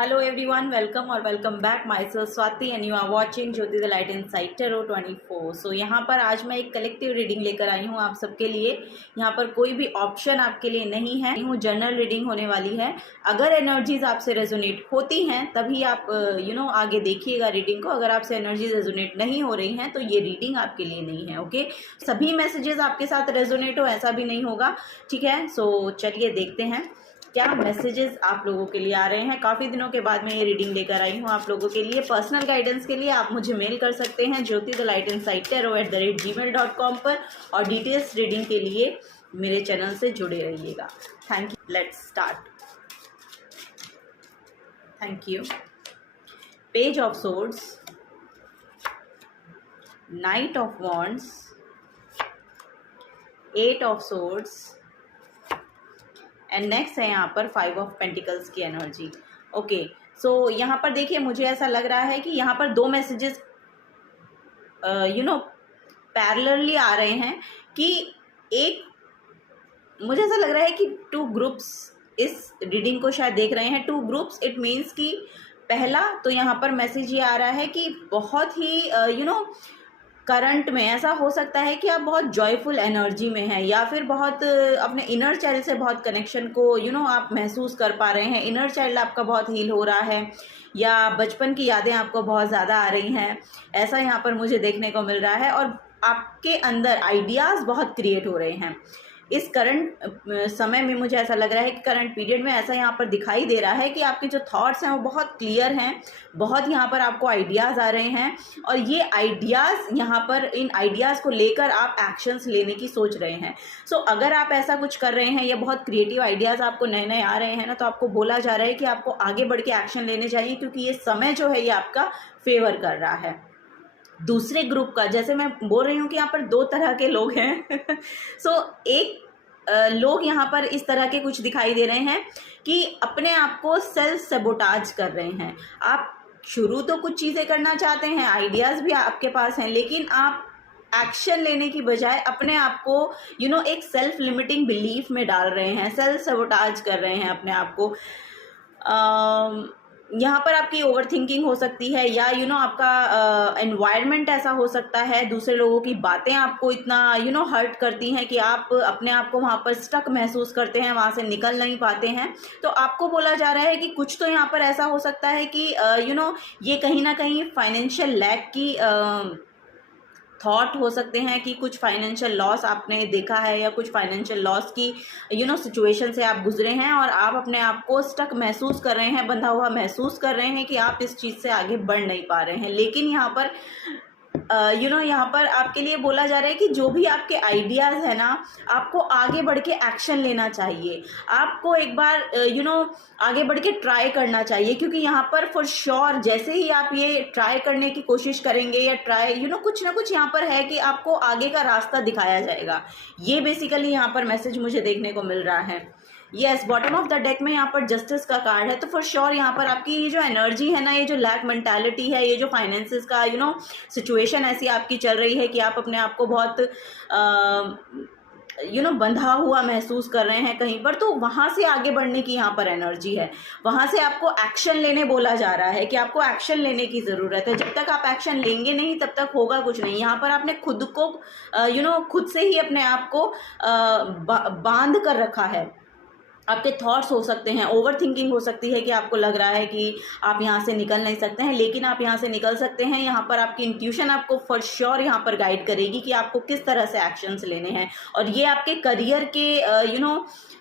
Hello everyone, welcome और welcome back. Myself Swati and you are watching Jyoti the light inside tarot 24. सो यहाँ पर आज मैं एक कलेक्टिव रीडिंग लेकर आई हूँ आप सबके लिए. यहाँ पर कोई भी ऑप्शन आपके लिए नहीं है. जनरल रीडिंग होने वाली है. अगर एनर्जीज आपसे रेजोनेट होती हैं तभी आप आगे देखिएगा रीडिंग को. अगर आपसे एनर्जीज रेजोनेट नहीं हो रही हैं तो ये रीडिंग आपके लिए नहीं है. ओके, सभी मैसेजेस आपके साथ रेजोनेट हो ऐसा भी नहीं होगा. ठीक है, सो चलिए देखते हैं क्या मैसेजेस आप लोगों के लिए आ रहे हैं. काफ़ी दिनों के बाद मैं ये रीडिंग लेकर आई हूँ आप लोगों के लिए. पर्सनल गाइडेंस के लिए आप मुझे मेल कर सकते हैं Jyoti the light inside tarot @gmail.com पर. और डिटेल्स रीडिंग के लिए मेरे चैनल से जुड़े रहिएगा. Thank you. Let's start. Thank you. Page of swords, night of wands, 8 of swords and next है यहाँ पर 5 ऑफ पेंटिकल्स की एनर्जी. ओके, सो यहाँ पर देखिए मुझे ऐसा लग रहा है कि यहाँ पर दो मैसेजेस पैरेलली आ रहे हैं. कि एक मुझे ऐसा लग रहा है कि 2 ग्रुप्स इस रीडिंग को शायद देख रहे हैं. 2 ग्रुप्स इट मीन्स कि पहला तो यहाँ पर मैसेज ये आ रहा है कि बहुत ही करंट में ऐसा हो सकता है कि आप बहुत जॉयफुल एनर्जी में हैं या फिर बहुत अपने इनर चाइल्ड से बहुत कनेक्शन को आप महसूस कर पा रहे हैं. इनर चाइल्ड आपका बहुत हील हो रहा है या बचपन की यादें आपको बहुत ज़्यादा आ रही हैं. ऐसा यहाँ पर मुझे देखने को मिल रहा है. और आपके अंदर आइडियाज़ बहुत क्रिएट हो रहे हैं इस करंट समय में. मुझे ऐसा लग रहा है कि करंट पीरियड में ऐसा यहाँ पर दिखाई दे रहा है कि आपके जो थॉट्स हैं वो बहुत क्लियर हैं. बहुत यहाँ पर आपको आइडियाज़ आ रहे हैं और ये आइडियाज़ यहाँ पर इन आइडियाज़ को लेकर आप एक्शंस लेने की सोच रहे हैं. सो अगर आप ऐसा कुछ कर रहे हैं या बहुत क्रिएटिव आइडियाज़ आपको नए नए आ रहे हैं ना, तो आपको बोला जा रहा है कि आपको आगे बढ़ के एक्शन लेने चाहिए क्योंकि ये समय जो है ये आपका फेवर कर रहा है. दूसरे ग्रुप का, जैसे मैं बोल रही हूँ कि यहाँ पर 2 तरह के लोग हैं. सो एक लोग यहाँ पर इस तरह के कुछ दिखाई दे रहे हैं कि अपने आप को सेल्फ सेबोटाज कर रहे हैं. आप शुरू तो कुछ चीज़ें करना चाहते हैं, आइडियाज़ भी आपके पास हैं, लेकिन आप एक्शन लेने की बजाय अपने आप को एक सेल्फ लिमिटिंग बिलीफ में डाल रहे हैं, सेल्फ सेबोटाज कर रहे हैं अपने आप को. यहाँ पर आपकी ओवर थिंकिंग हो सकती है या आपका एनवायरनमेंट ऐसा हो सकता है. दूसरे लोगों की बातें आपको इतना हर्ट करती हैं कि आप अपने आप को वहाँ पर स्टक महसूस करते हैं, वहाँ से निकल नहीं पाते हैं. तो आपको बोला जा रहा है कि कुछ तो यहाँ पर ऐसा हो सकता है कि ये कहीं ना कहीं फाइनेंशियल लैक की थॉट हो सकते हैं कि कुछ फाइनेंशियल लॉस आपने देखा है या कुछ फाइनेंशियल लॉस की सिचुएशन से आप गुजरे हैं और आप अपने आप को स्टक महसूस कर रहे हैं, बंधा हुआ महसूस कर रहे हैं कि आप इस चीज़ से आगे बढ़ नहीं पा रहे हैं. लेकिन यहाँ पर यहाँ पर आपके लिए बोला जा रहा है कि जो भी आपके आइडियाज़ है ना, आपको आगे बढ़ के एक्शन लेना चाहिए. आपको एक बार आगे बढ़ के ट्राई करना चाहिए क्योंकि यहाँ पर फॉर श्योर जैसे ही आप ये ट्राई करने की कोशिश करेंगे या ट्राई कुछ ना कुछ यहाँ पर है कि आपको आगे का रास्ता दिखाया जाएगा. ये बेसिकली यहाँ पर मैसेज मुझे देखने को मिल रहा है. Yes, bottom of the deck में यहाँ पर जस्टिस का कार्ड है. तो फॉर श्योर यहाँ पर आपकी ये जो एनर्जी है ना, ये जो लैक मेंटालिटी है, ये जो फाइनेंसेस का सिचुएशन ऐसी आपकी चल रही है कि आप अपने आप को बहुत बंधा हुआ महसूस कर रहे हैं कहीं पर. तो वहाँ से आगे बढ़ने की यहाँ पर एनर्जी है. वहाँ से आपको एक्शन लेने बोला जा रहा है कि आपको एक्शन लेने की ज़रूरत है. जब तक आप एक्शन लेंगे नहीं तब तक होगा कुछ नहीं. यहाँ पर आपने खुद को खुद से ही अपने आप को बांध कर रखा है. आपके थॉट्स हो सकते हैं, ओवर थिंकिंग हो सकती है कि आपको लग रहा है कि आप यहाँ से निकल नहीं सकते हैं, लेकिन आप यहाँ से निकल सकते हैं. यहाँ पर आपकी इंट्यूशन आपको फॉर श्योर यहाँ पर गाइड करेगी कि आपको किस तरह से एक्शंस लेने हैं. और ये आपके करियर के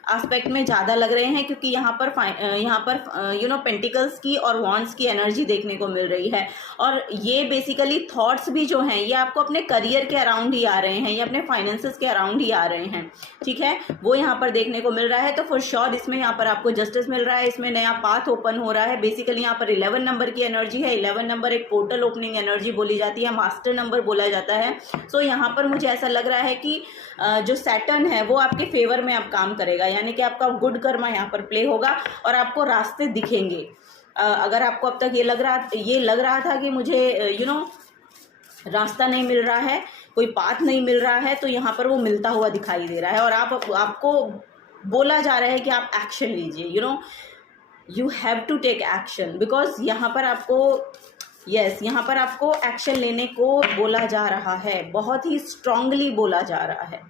एस्पेक्ट में ज़्यादा लग रहे हैं क्योंकि यहाँ पर पेंटिकल्स की और वॉन्ड्स की एनर्जी देखने को मिल रही है. और ये बेसिकली थॉट्स भी जो हैं ये आपको अपने करियर के अराउंड ही आ रहे हैं या अपने फाइनेंसेस के अराउंड ही आ रहे हैं. ठीक है, वो यहाँ पर देखने को मिल रहा है. तो फॉर श्योर इसमें यहाँ पर आपको जस्टिस मिल रहा है. इसमें नया पाथ ओपन हो रहा है. बेसिकली यहाँ पर 11 नंबर की एनर्जी है. 11 नंबर एक पोर्टल ओपनिंग एनर्जी बोली जाती है, मास्टर नंबर बोला जाता है. सो यहाँ पर मुझे ऐसा लग रहा है कि जो सैटर्न है वो आपके फेवर में अब काम करेगा, यानी कि आपका गुड कर्मा यहाँ पर प्ले होगा और आपको रास्ते दिखेंगे. अगर आपको अब तक ये लग रहा था कि मुझे रास्ता नहीं मिल रहा है, कोई पाथ नहीं मिल रहा है, तो यहाँ पर वो मिलता हुआ दिखाई दे रहा है. और आपको बोला जा रहा है कि आप एक्शन लीजिए. You have to take action, because यहाँ पर आपको यहाँ पर आपको एक्शन लेने को बोला जा रहा है, बहुत ही स्ट्रांगली बोला जा रहा है।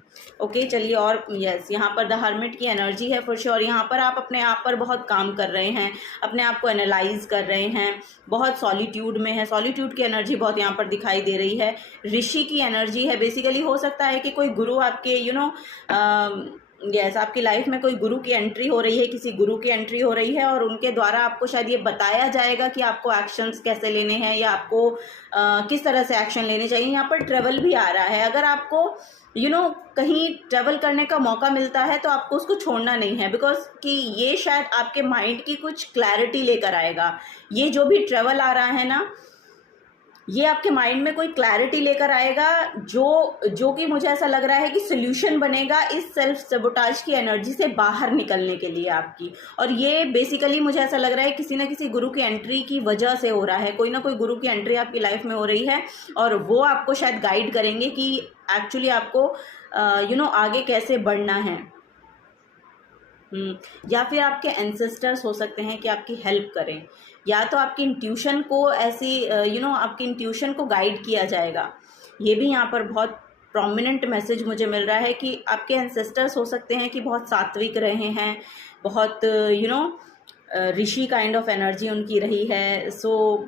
ओके चलिए, और यहाँ पर द हर्मिट की एनर्जी है फॉर श्योर। यहाँ पर आप अपने आप पर बहुत काम कर रहे हैं, अपने आप को एनालाइज कर रहे हैं, बहुत सॉलिट्यूड में है, सॉलिट्यूड की एनर्जी बहुत यहाँ पर दिखाई दे रही है। ऋषि की एनर्जी है, बेसिकली हो सकता है कि कोई गुरु आपके आपकी लाइफ में कोई गुरु की एंट्री हो रही है, किसी गुरु की एंट्री हो रही है, और उनके द्वारा आपको शायद ये बताया जाएगा कि आपको एक्शंस कैसे लेने हैं या आपको किस तरह से एक्शन लेने चाहिए। यहाँ पर ट्रेवल भी आ रहा है, अगर आपको कहीं ट्रेवल करने का मौका मिलता है तो आपको उसको छोड़ना नहीं है, बिकॉज कि ये शायद आपके माइंड की कुछ क्लैरिटी लेकर आएगा। ये जो भी ट्रेवल आ रहा है ना, ये आपके माइंड में कोई क्लैरिटी लेकर आएगा, जो कि मुझे ऐसा लग रहा है कि सोल्यूशन बनेगा इस सेल्फ सबोटाज की एनर्जी से बाहर निकलने के लिए आपकी। और ये बेसिकली मुझे ऐसा लग रहा है किसी ना किसी गुरु की एंट्री की वजह से हो रहा है, कोई ना कोई गुरु की एंट्री आपकी लाइफ में हो रही है, और वो आपको शायद गाइड करेंगे कि एक्चुअली आपको आगे कैसे बढ़ना है। या फिर आपके एंसेस्टर्स हो सकते हैं कि आपकी हेल्प करें, या तो आपकी इंट्यूशन को ऐसी आपकी इंट्यूशन को गाइड किया जाएगा। ये भी यहाँ पर बहुत प्रोमिनेंट मैसेज मुझे मिल रहा है कि आपके एंसेस्टर्स हो सकते हैं कि बहुत सात्विक रहे हैं, बहुत ऋषि काइंड ऑफ एनर्जी उनकी रही है। सो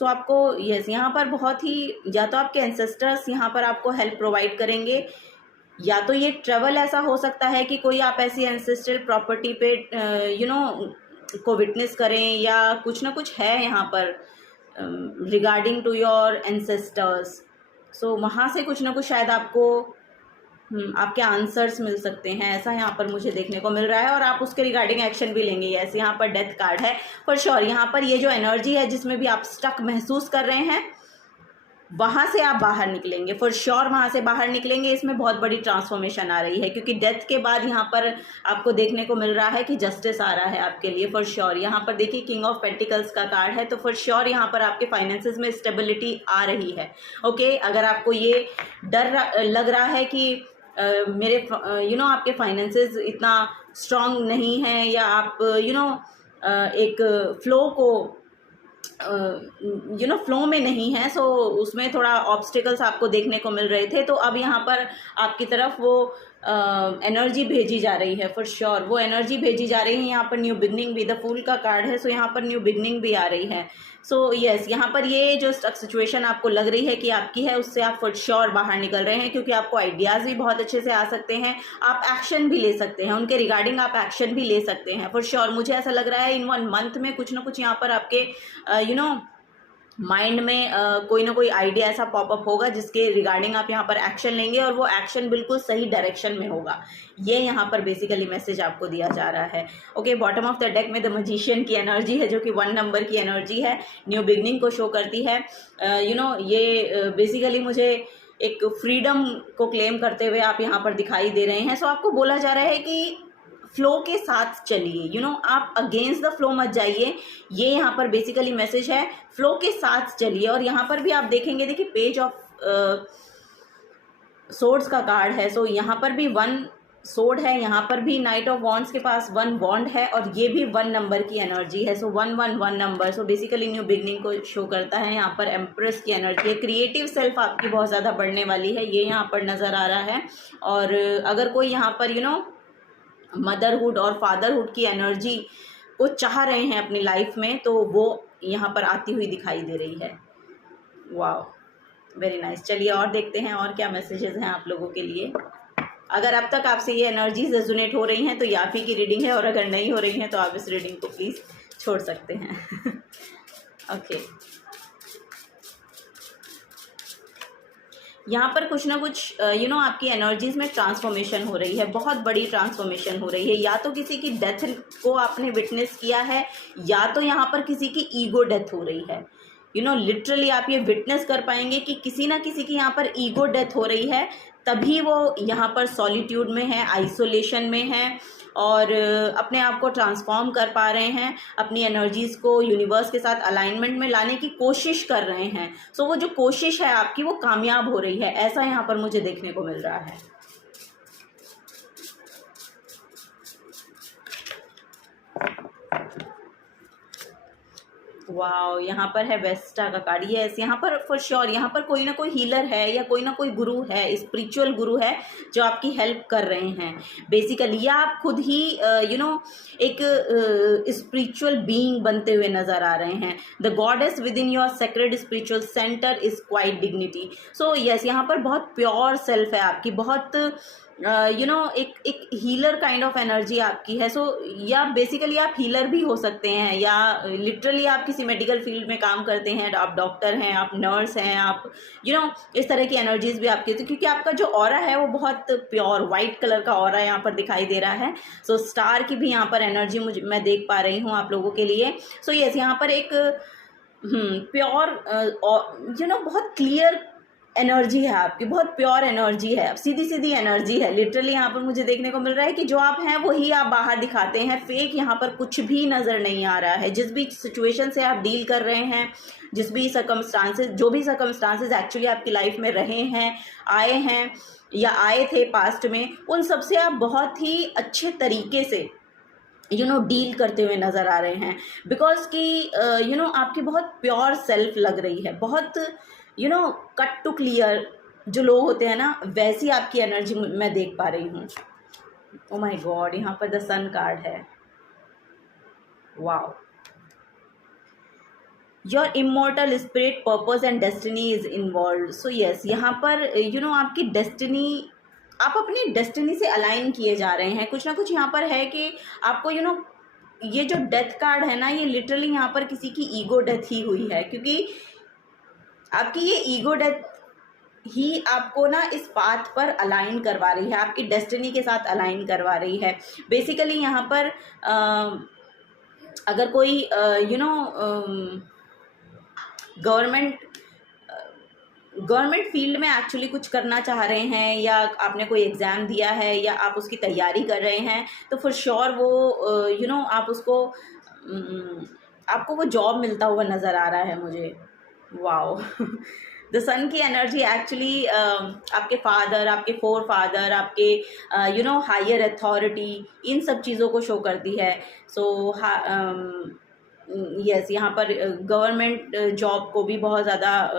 आपको यहाँ पर बहुत ही, या तो आपके एंसेस्टर्स यहाँ पर आपको हेल्प प्रोवाइड करेंगे, या तो ये ट्रेवल ऐसा हो सकता है कि कोई आप ऐसी एंसेस्ट्रल प्रॉपर्टी पे को विटनेस करें, या कुछ ना कुछ है यहाँ पर रिगार्डिंग टू योर एंसेस्टर्स। सो वहाँ से कुछ ना कुछ शायद आपको आपके आंसर्स मिल सकते हैं, ऐसा यहाँ पर मुझे देखने को मिल रहा है, और आप उसके रिगार्डिंग एक्शन भी लेंगे। ऐसे यहाँ पर डेथ कार्ड है फॉर श्योर। यहाँ पर ये जो एनर्जी है जिसमें भी आप स्टक महसूस कर रहे हैं, वहाँ से आप बाहर निकलेंगे फॉर श्योर, वहाँ से बाहर निकलेंगे। इसमें बहुत बड़ी ट्रांसफॉर्मेशन आ रही है, क्योंकि डेथ के बाद यहाँ पर आपको देखने को मिल रहा है कि जस्टिस आ रहा है आपके लिए फॉर श्योर। यहाँ पर देखिए किंग ऑफ पेंटिकल्स का कार्ड है, तो फॉर श्योर यहाँ पर आपके फाइनेंसेस में स्टेबिलिटी आ रही है। ओके, अगर आपको ये डर लग रहा है कि मेरे आपके फाइनेंसेस इतना स्ट्रांग नहीं है, या आप एक फ्लो को फ्लो में नहीं है, सो उसमें थोड़ा ऑब्स्टिकल्स आपको देखने को मिल रहे थे, तो अब यहाँ पर आपकी तरफ वो एनर्जी भेजी जा रही है फॉर श्योर। वो एनर्जी भेजी जा रही है। यहाँ पर न्यू बिगनिंग भी, द फूल का कार्ड है, सो यहाँ पर न्यू बिगनिंग भी आ रही है। सो यहाँ पर ये जो स्टक सिचुएशन आपको लग रही है कि आपकी है, उससे आप फॉर श्योर बाहर निकल रहे हैं, क्योंकि आपको आइडियाज़ भी बहुत अच्छे से आ सकते हैं, आप एक्शन भी ले सकते हैं, उनके रिगार्डिंग आप एक्शन भी ले सकते हैं फॉर श्योर। मुझे ऐसा लग रहा है इन 1 मंथ में कुछ ना कुछ यहाँ पर आपके माइंड में कोई ना कोई आइडिया ऐसा पॉपअप होगा जिसके रिगार्डिंग आप यहाँ पर एक्शन लेंगे, और वो एक्शन बिल्कुल सही डायरेक्शन में होगा। ये यहाँ पर बेसिकली मैसेज आपको दिया जा रहा है। Okay, bottom of the deck में द मैजिशियन की एनर्जी है, जो कि 1 नंबर की एनर्जी है, न्यू बिगनिंग को शो करती है। ये बेसिकली मुझे एक फ्रीडम को क्लेम करते हुए आप यहाँ पर दिखाई दे रहे हैं। सो आपको बोला जा रहा है कि फ्लो के साथ चलिए, आप अगेंस्ट द फ्लो मत जाइए। ये यहाँ पर बेसिकली मैसेज है, फ्लो के साथ चलिए। और यहाँ पर भी आप देखेंगे, देखिए पेज ऑफ सोर्ड्स का कार्ड है, सो यहाँ पर भी 1 सोर्ड है, यहाँ पर भी नाइट ऑफ वॉन्ड्स के पास 1 वॉन्ड है, और ये भी 1 नंबर की एनर्जी है। सो 1 number, so basically new beginning को शो करता है। यहाँ पर एम्प्रेस की एनर्जी है, क्रिएटिव सेल्फ आपकी बहुत ज़्यादा बढ़ने वाली है, ये यहाँ पर नज़र आ रहा है। और अगर कोई यहाँ पर मदरहुड और फादरहुड की एनर्जी को चाह रहे हैं अपनी लाइफ में, तो वो यहाँ पर आती हुई दिखाई दे रही है। वाह, वेरी नाइस। चलिए और देखते हैं और क्या मैसेजेस हैं आप लोगों के लिए। अगर अब तक आपसे ये एनर्जीज रेजोनेट हो रही हैं तो आप ही की रीडिंग है, और अगर नहीं हो रही हैं तो आप इस रीडिंग को प्लीज़ छोड़ सकते हैं। ओके, यहाँ पर कुछ ना कुछ आपकी एनर्जीज में ट्रांसफॉर्मेशन हो रही है, बहुत बड़ी ट्रांसफॉर्मेशन हो रही है। या तो किसी की डेथ को आपने विटनेस किया है, या तो यहाँ पर किसी की ईगो डेथ हो रही है। लिटरली आप ये विटनेस कर पाएंगे कि किसी ना किसी की यहाँ पर ईगो डेथ हो रही है, तभी वो यहाँ पर सॉलिट्यूड में है, आइसोलेशन में है, और अपने आप को ट्रांसफॉर्म कर पा रहे हैं, अपनी एनर्जीज़ को यूनिवर्स के साथ अलाइनमेंट में लाने की कोशिश कर रहे हैं। सो वो जो कोशिश है आपकी, वो कामयाब हो रही है, ऐसा यहाँ पर मुझे देखने को मिल रहा है। वाओ, यहाँ पर है वेस्टा का कार्ड। यस, यहाँ पर फॉर श्योर यहाँ पर कोई ना कोई हीलर है या कोई ना कोई गुरु है, स्पिरिचुअल गुरु है जो आपकी हेल्प कर रहे हैं बेसिकली, या आप खुद ही एक स्पिरिचुअल बीइंग बनते हुए नजर आ रहे हैं। The goddess with in your sacred spiritual centre is quite dignity. So yes, यहाँ पर बहुत प्योर सेल्फ है आपकी, बहुत एक हीलर काइंड ऑफ एनर्जी आपकी है। सो या बेसिकली आप हीलर भी हो सकते हैं, या लिटरली आप किसी मेडिकल फील्ड में काम करते हैं, आप डॉक्टर हैं, आप नर्स हैं, आप इस तरह की एनर्जीज भी आपकी, तो क्योंकि आपका जो ऑरा है वो बहुत प्योर वाइट कलर का ऑरा यहाँ पर दिखाई दे रहा है। सो स्टार की भी यहाँ पर एनर्जी मैं देख पा रही हूँ आप लोगों के लिए। सो यस, यहाँ पर एक प्योर बहुत क्लियर एनर्जी है आपकी, बहुत प्योर एनर्जी है, सीधी सीधी एनर्जी है। लिटरली यहाँ पर मुझे देखने को मिल रहा है कि जो आप हैं वही आप बाहर दिखाते हैं, फेक यहाँ पर कुछ भी नज़र नहीं आ रहा है। जिस भी सिचुएशन से आप डील कर रहे हैं, जिस भी सर्कमस्टांसेस, जो भी सर्कमस्टांसेस एक्चुअली आपकी लाइफ में रहे हैं, आए हैं या आए थे पास्ट में, उन सब से आप बहुत ही अच्छे तरीके से डील करते हुए नज़र आ रहे हैं। बिकॉज कि आपकी बहुत प्योर सेल्फ लग रही है, बहुत कट टू क्लियर जो लोग होते हैं ना, वैसी आपकी एनर्जी मैं देख पा रही हूँ। ओ माय गॉड, यहाँ पर द सन कार्ड है। Wow, your immortal spirit purpose and destiny is involve. So yes, यहाँ पर आपकी डेस्टिनी, आप अपनी डेस्टिनी से अलाइन किए जा रहे हैं। कुछ ना कुछ यहाँ पर है कि आपको ये जो डेथ कार्ड है ना, ये लिटरली यहाँ पर किसी की ईगो डेथ ही हुई है, क्योंकि आपकी ये ईगो डेथ ही आपको ना इस पाथ पर अलाइन करवा रही है, आपकी डेस्टिनी के साथ अलाइन करवा रही है। बेसिकली यहाँ पर अगर कोई गवर्नमेंट फील्ड में एक्चुअली कुछ करना चाह रहे हैं, या आपने कोई एग्ज़ाम दिया है या आप उसकी तैयारी कर रहे हैं, तो फॉर श्योर वो आप उसको आपको वो जॉब मिलता हुआ नज़र आ रहा है मुझे। वाओ, द सन की एनर्जी एक्चुअली आपके फादर, आपके फोर फादर, आपके हायर अथॉरिटी, इन सब चीज़ों को शो करती है। सो यस, यहाँ पर गवर्नमेंट जॉब को भी बहुत ज़्यादा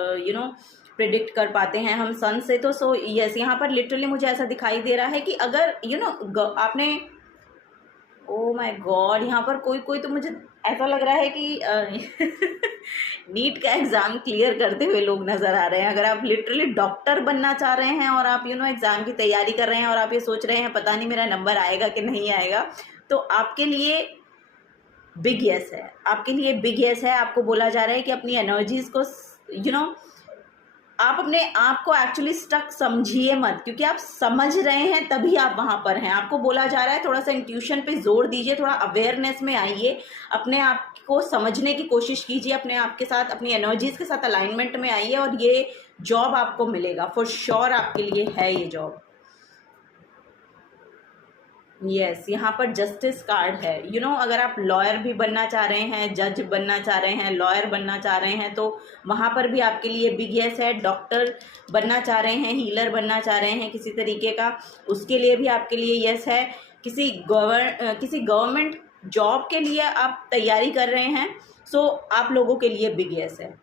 प्रिडिक्ट कर पाते हैं हम सन से। तो सो यस, यहाँ पर लिटरली मुझे ऐसा दिखाई दे रहा है कि अगर आपने, ओ माय गॉड, यहाँ पर कोई तो मुझे ऐसा लग रहा है कि नीट का एग्ज़ाम क्लियर करते हुए लोग नज़र आ रहे हैं। अगर आप लिटरली डॉक्टर बनना चाह रहे हैं और आप एग्ज़ाम की तैयारी कर रहे हैं और आप ये सोच रहे हैं पता नहीं मेरा नंबर आएगा कि नहीं आएगा, तो आपके लिए बिग यस है, आपके लिए बिग यस है। आपको बोला जा रहा है कि अपनी एनर्जीज़ को आप अपने आप को एक्चुअली स्टक समझिए मत, क्योंकि आप समझ रहे हैं तभी आप वहाँ पर हैं। आपको बोला जा रहा है थोड़ा सा इंट्यूशन पे जोर दीजिए, थोड़ा अवेयरनेस में आइए, अपने आप को समझने की कोशिश कीजिए, अपने आप के साथ, अपनी एनर्जीज़ के साथ अलाइनमेंट में आइए, और ये जॉब आपको मिलेगा फॉर श्योर, आपके लिए है ये जॉब। यस, यहाँ पर जस्टिस कार्ड है। अगर आप लॉयर भी बनना चाह रहे हैं, जज बनना चाह रहे हैं, लॉयर बनना चाह रहे हैं, तो वहाँ पर भी आपके लिए बिग यस है। डॉक्टर बनना चाह रहे हैं, हीलर बनना चाह रहे हैं किसी तरीके का, उसके लिए भी आपके लिए यस है। किसी गवर्नमेंट जॉब के लिए आप तैयारी कर रहे हैं, सो आप लोगों के लिए बिग यस है।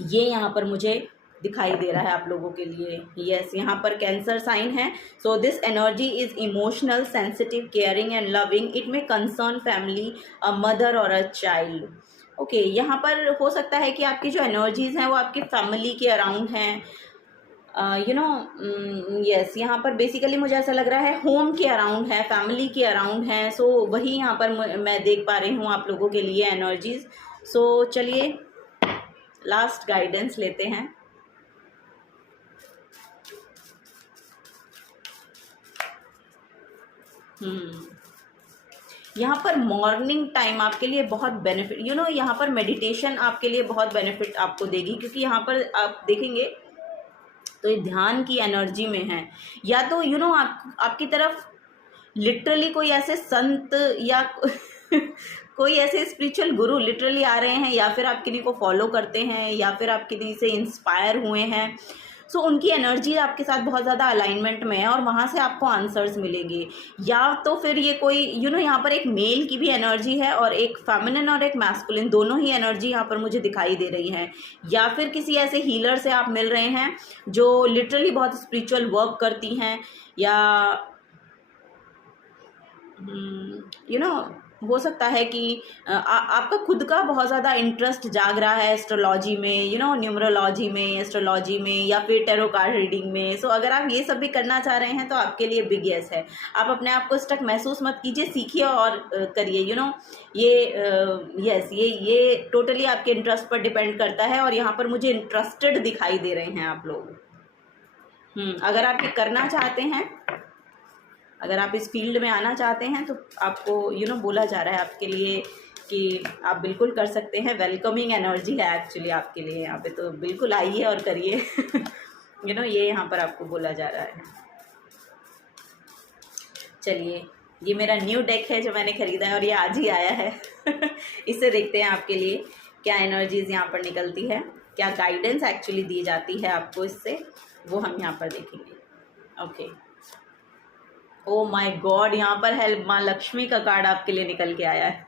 ये यहाँ पर मुझे दिखाई दे रहा है आप लोगों के लिए। यस, यहाँ पर कैंसर साइन है। So this energy is emotional, sensitive, caring and loving. It may concern family, a mother और अ चाइल्ड। ओके, यहाँ पर हो सकता है कि आपकी जो एनर्जीज़ हैं वो आपकी फैमिली के अराउंड हैं। यस, यहाँ पर बेसिकली मुझे ऐसा लग रहा है होम के अराउंड है, फैमिली के अराउंड है। सो वही यहाँ पर मैं देख पा रही हूँ आप लोगों के लिए एनर्जीज़। सो चलिए लास्ट गाइडेंस लेते हैं। यहाँ पर मॉर्निंग टाइम आपके लिए बहुत बेनिफिट, यहाँ पर मेडिटेशन आपके लिए बहुत बेनिफिट आपको देगी, क्योंकि यहाँ पर आप देखेंगे तो ये ध्यान की एनर्जी में है। या तो आपकी तरफ लिटरली कोई ऐसे संत या कोई ऐसे स्पिरिचुअल गुरु लिटरली आ रहे हैं, या फिर आप किन्हीं को फॉलो करते हैं, या फिर आप किन्हीं से इंस्पायर हुए हैं। सो उनकी एनर्जी आपके साथ बहुत ज़्यादा अलाइनमेंट में है और वहाँ से आपको आंसर्स मिलेंगे। या तो फिर ये कोई यहाँ पर एक मेल की भी एनर्जी है और एक फेमिनिन और एक मैस्कुलिन दोनों ही एनर्जी यहाँ पर मुझे दिखाई दे रही हैं। या फिर किसी ऐसे हीलर से आप मिल रहे हैं जो लिटरली बहुत स्पिरिचुअल वर्क करती हैं, या हो सकता है कि आपका खुद का बहुत ज़्यादा इंटरेस्ट जाग रहा है एस्ट्रोलॉजी में, न्यूमरोलॉजी में, एस्ट्रोलॉजी में, या फिर टैरो कार्ड रीडिंग में। सो अगर आप ये सब भी करना चाह रहे हैं तो आपके लिए बिग यस है। आप अपने आप को स्टक महसूस मत कीजिए, सीखिए और करिए। ये टोटली आपके इंटरेस्ट पर डिपेंड करता है और यहाँ पर मुझे इंटरेस्टेड दिखाई दे रहे हैं आप लोग। अगर आप ये करना चाहते हैं, अगर आप इस फील्ड में आना चाहते हैं तो आपको बोला जा रहा है आपके लिए कि आप बिल्कुल कर सकते हैं। वेलकमिंग एनर्जी है एक्चुअली आपके लिए यहाँ पे, तो बिल्कुल आइए और करिए। ये यहाँ पर आपको बोला जा रहा है। चलिए, ये मेरा न्यू डेक है जो मैंने ख़रीदा है और ये आज ही आया है। इससे देखते हैं आपके लिए क्या एनर्जीज़ यहाँ पर निकलती है, क्या गाइडेंस एक्चुअली दी जाती है आपको इससे, वो हम यहाँ पर देखेंगे। ओके, ओ माय गॉड, यहाँ पर है माँ लक्ष्मी का कार्ड आपके लिए निकल के आया है।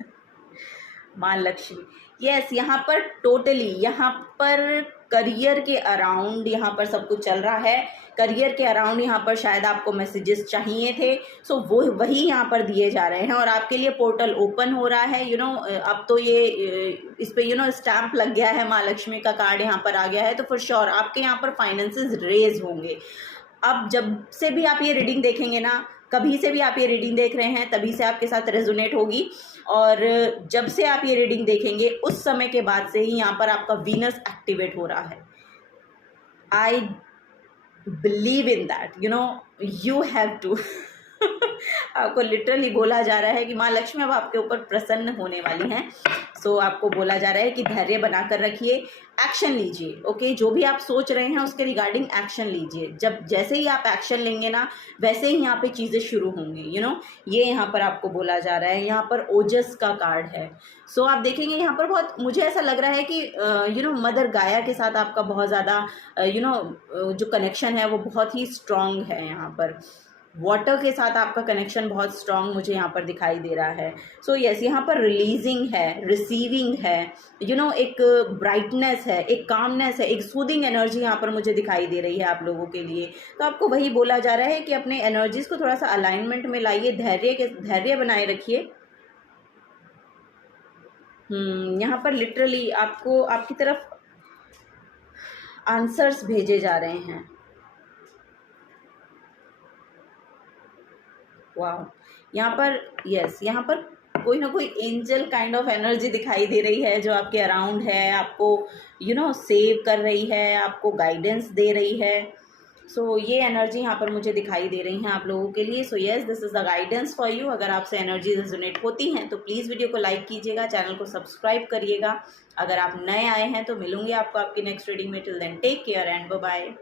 माँ लक्ष्मी, यस, यहाँ पर टोटली यहाँ पर करियर के अराउंड यहाँ पर सब कुछ चल रहा है। करियर के अराउंड यहाँ पर शायद आपको मैसेजेस चाहिए थे, सो वो वही यहाँ पर दिए जा रहे हैं और आपके लिए पोर्टल ओपन हो रहा है। अब तो ये इस पे स्टैम्प लग गया है, माँ लक्ष्मी का कार्ड यहाँ पर आ गया है, तो फॉर श्योर आपके यहाँ पर फाइनेंसेस रेज होंगे। अब जब से भी आप ये रीडिंग देखेंगे ना, कभी से भी आप ये रीडिंग देख रहे हैं तभी से आपके साथ रेजोनेट होगी, और जब से आप ये रीडिंग देखेंगे उस समय के बाद से ही यहाँ पर आपका वीनस एक्टिवेट हो रहा है। I believe in that, you have to. आपको लिटरली बोला जा रहा है कि माँ लक्ष्मी अब आपके ऊपर प्रसन्न होने वाली हैं। सो आपको बोला जा रहा है कि धैर्य बनाकर रखिए, एक्शन लीजिए। ओके, जो भी आप सोच रहे हैं उसके रिगार्डिंग एक्शन लीजिए। जैसे ही आप एक्शन लेंगे ना, वैसे ही यहाँ पे चीज़ें शुरू होंगी। ये यहाँ पर आपको बोला जा रहा है। यहाँ पर ओजस का कार्ड है। सो आप देखेंगे यहाँ पर बहुत, मुझे ऐसा लग रहा है कि मदर गाया के साथ आपका बहुत ज़्यादा जो कनेक्शन है वो बहुत ही स्ट्रॉन्ग है। यहाँ पर वाटर के साथ आपका कनेक्शन बहुत स्ट्रॉन्ग मुझे यहाँ पर दिखाई दे रहा है। सो यस, यहाँ पर रिलीजिंग है, रिसीविंग है, एक ब्राइटनेस है, एक कामनेस है, एक सूदिंग एनर्जी यहाँ पर मुझे दिखाई दे रही है आप लोगों के लिए। तो आपको वही बोला जा रहा है कि अपने एनर्जीज़ को थोड़ा सा अलाइनमेंट में लाइए, धैर्य बनाए रखिए। यहाँ पर लिटरली आपको आपकी तरफ आंसर्स भेजे जा रहे हैं। वाह, यहाँ पर यस, यहाँ पर कोई ना कोई एंजल काइंड ऑफ एनर्जी दिखाई दे रही है जो आपके अराउंड है, आपको सेव कर रही है, आपको गाइडेंस दे रही है। सो ये एनर्जी यहाँ पर मुझे दिखाई दे रही हैं आप लोगों के लिए। So yes, this is the guidance for you. अगर आपसे एनर्जी रेजोनेट होती हैं तो प्लीज़ वीडियो को लाइक कीजिएगा, चैनल को सब्सक्राइब करिएगा। अगर आप नए आए हैं तो मिलूंगी आपको आपकी नेक्स्ट रीडिंग में। Till then take care and bye bye.